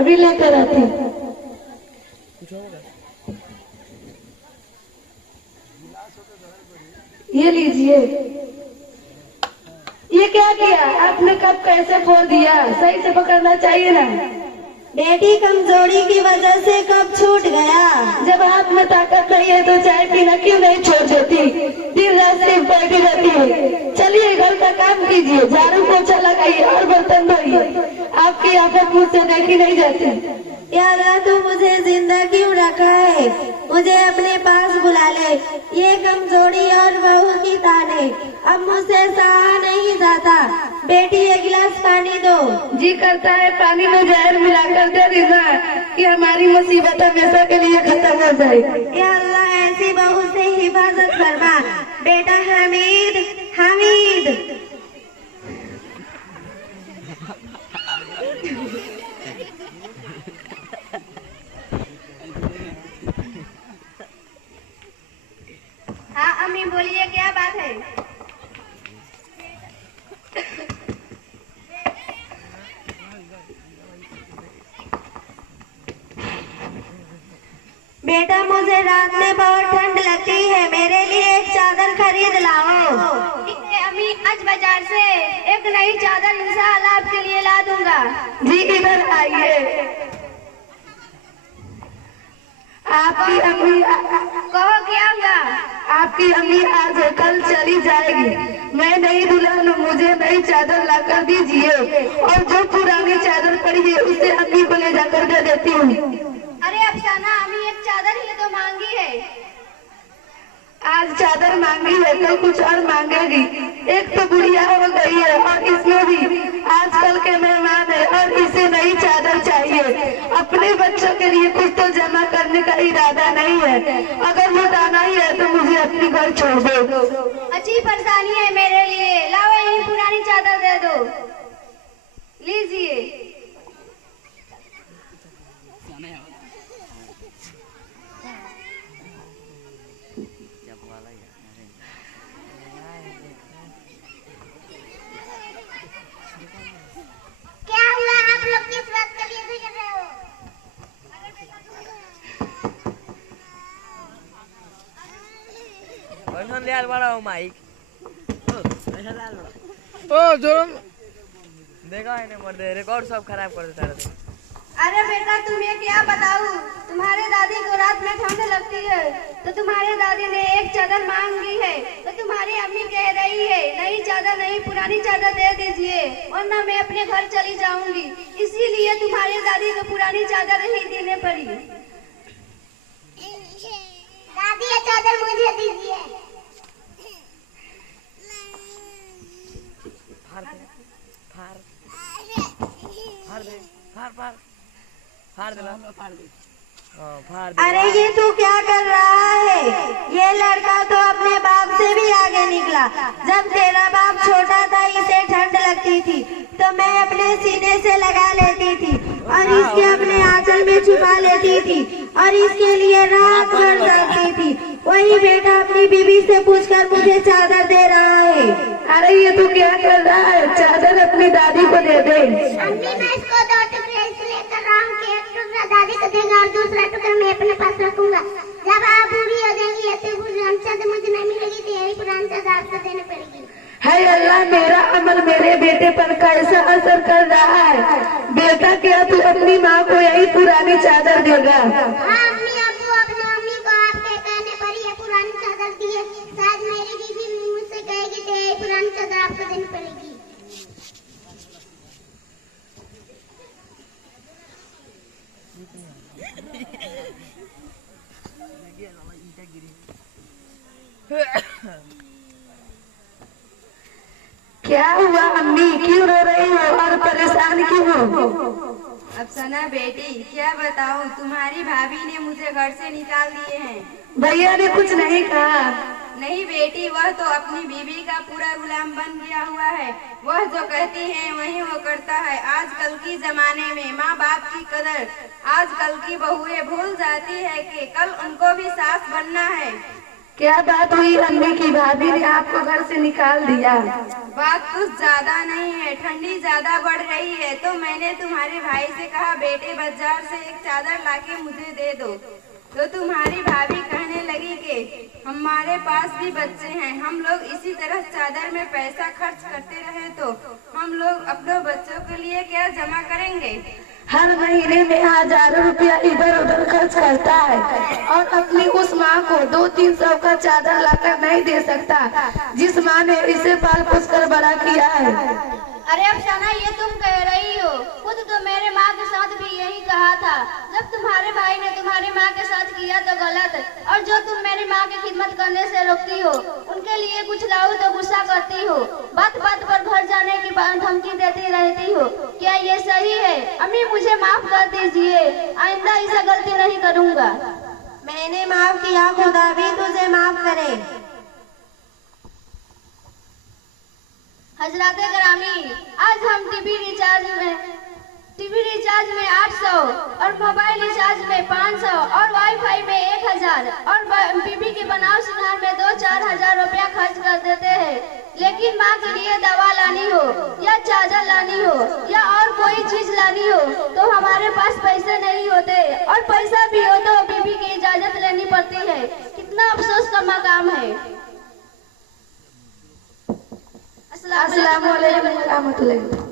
अभी लेकर आती। ये लीजिए। ये क्या किया आपने? कब कैसे फोड़ दिया? सही से पकड़ना चाहिए ना। बेटी कमजोरी की वजह से कब छूट गया। जब हाथ में ताकत नहीं है तो चाय पीना क्यों नहीं छोड़ देती? दिन रात सिर्फ बैठी रहती है। चलिए घर का काम कीजिए, झाड़ू पोछा लगाइए और बर्तन धोइए। आपकी आफत मुझसे देखी नहीं जाती। या अल्लाह तू मुझे जिंदा क्यों रखा है? मुझे अपने पास बुला ले। ये कमजोरी और बहू की ताने अब मुझसे सहा नहीं जाता। बेटी एक गिलास पानी दो। जी करता है पानी में जहर मिलाकर दे देना कि हमारी मुसीबत हमेशा के लिए खत्म हो जाए। या अल्लाह ऐसी बहू से हिफाजत फरमा। बेटा हमीद, हमीद। हाँ अम्मी बोलिए, क्या बात है? बेटा मुझे रात में बहुत ठंड लगती है, मेरे लिए एक चादर खरीद लाओ। ठीक है अम्मी, आज बाजार से एक नई चादर इंशाअल्लाह आपके लिए ला दूंगा। जी इधर आइए। आपकी अम्मी कहो क्या हुआ? आपकी अम्मी आज कल चली जाएगी। मैं नई दुल्हन हूँ, मुझे नई चादर लाकर दीजिए और जो पुरानी चादर पड़ी है उसे अम्मी को ले जाकर दे देती हूँ। अरे अफसाना, अम्मी एक चादर ही तो मांगी है। आज चादर मांगी है, कल कुछ और मांगेगी। एक तो गुड़िया हो गई है और इसमें भी आजकल के मेहमान है और इसे नई चादर चाहिए। अपने बच्चों के लिए कुछ तो जमा करने का इरादा नहीं है। अगर लौटाना ही है तो मुझे अपनी घर छोड़ दो। अच्छी परेशानी है मेरे लिए, लाओ यही पुरानी चादर दे दो। लीजिए। क्या हुआ? आप लोग किस बात के लिए गुजर रहे हो? माइक ओ जोरम देखा है मर्दे, रिकॉर्ड सब खराब कर देता है। अरे बेटा तुम्हें क्या बताऊं, तुम्हारे दादी को रात में ठंड लगती है तो तुम्हारे दादी ने एक चादर मांगी है तो तुम्हारी अम्मी कह रही है नई चादर नहीं पुरानी चादर दे दीजिए वरना मैं अपने घर चली जाऊंगी। इसीलिए तुम्हारी दादी को पुरानी चादर ही देने पड़ी। दादी ये चादर मुझे दीजिए। अरे ये तू क्या कर रहा है? ये लड़का तो अपने बाप से भी आगे निकला। जब तेरा बाप छोटा था इसे ठंड लगती थी तो मैं अपने सीने से लगा लेती थी और इसके अपने आंचल में छुपा लेती थी और इसके लिए रात भर जगती थी। वही बेटा अपनी बीवी से पूछकर मुझे चादर दे रहा है। अरे ये तू क्या कर रहा है? चादर अपनी दादी को दे दे। अम्मी मैं इसको 2 टुकड़े इसलिए कर रहा हूँ कि एक टुकड़ा दादी को देगा और दूसरा टुकड़ा मैं अपने पास रखूंगा। जब आप बूढ़ी हो जाएंगी या तो चादर मुझे नहीं मिलेगी तो यही पुरानी चादर आपको देनी पड़ेगी। है अल्लाह, मेरा अमल मेरे बेटे पर कैसा असर कर रहा है? बेटा क्या तू अपनी माँ को यही पुरानी चादर देगा? हाँ अम्मी, अबू अपने अम्मी को आपके कहने पर ये पुरानी चादर दी है। शायद मेरी बीवी मुझसे कहेगी तो यही पुरानी चादर आपको देनी पड़ेगी। क्या हुआ अम्मी, क्यों रो रही हो और परेशान क्यों हो? अफसाना बेटी क्या बताऊं, तुम्हारी भाभी ने मुझे घर से निकाल दिए हैं। भैया ने कुछ नहीं कहा? नहीं बेटी, वह तो अपनी बीवी का पूरा गुलाम बन गया हुआ है। वह जो कहती है वही वो करता है। आजकल की जमाने में माँ बाप की कदर आजकल की बहुएं भूल जाती है कि कल उनको भी सास बनना है। क्या बात हुई अम्मी की, भाभी ने आपको घर से निकाल दिया? बात कुछ ज्यादा नहीं है, ठंडी ज्यादा बढ़ रही है तो मैंने तुम्हारे भाई से कहा बेटे बाजार से एक चादर लाके मुझे दे दो, तो तुम्हारी भाभी कहने लगी कि हमारे पास भी बच्चे हैं, हम लोग इसी तरह चादर में पैसा खर्च करते रहे तो हम लोग अपने बच्चों के लिए क्या जमा करेंगे। हर महीने में हजारों रुपया इधर उधर खर्च करता है और अपनी उस माँ को 200-300 का चादर लाकर नहीं दे सकता जिस माँ ने इसे पाल पोस कर बड़ा किया है। अरे अफसाना, ये तुम कह रही हो, खुद तो मेरे माँ के साथ भी यही कहा था। जब तुम्हारे भाई ने तुम्हारी माँ के साथ किया तो गलत, और जो तुम मेरी माँ की खिदमत करने से रोकती हो, उनके लिए कुछ लाओ तो गुस्सा करती हो, बात बात पर घर जाने की धमकी देती रहती हो। क्या ये सही है? अम्मी मुझे माफ कर दीजिए, आइंदा ऐसा गलती नहीं करूँगा। मैंने माफ किया, खुदा भी तुझे माफ करे। हजराते ग्रामी, आज हम टीवी रिचार्ज में 800 और मोबाइल रिचार्ज में 500 और वाईफाई में 1000 और बीबी के बनाव सिंगार में 2-4 हजार रुपया खर्च कर देते हैं, लेकिन माँ के लिए दवा लानी हो या चादर लानी हो या और कोई चीज लानी हो तो हमारे पास पैसे नहीं होते, और पैसा भी हो तो बीबी की इजाजत लेनी पड़ती है। कितना अफसोस का मकाम है। अस्सलाम वालेकुम रहमतुल्लाह।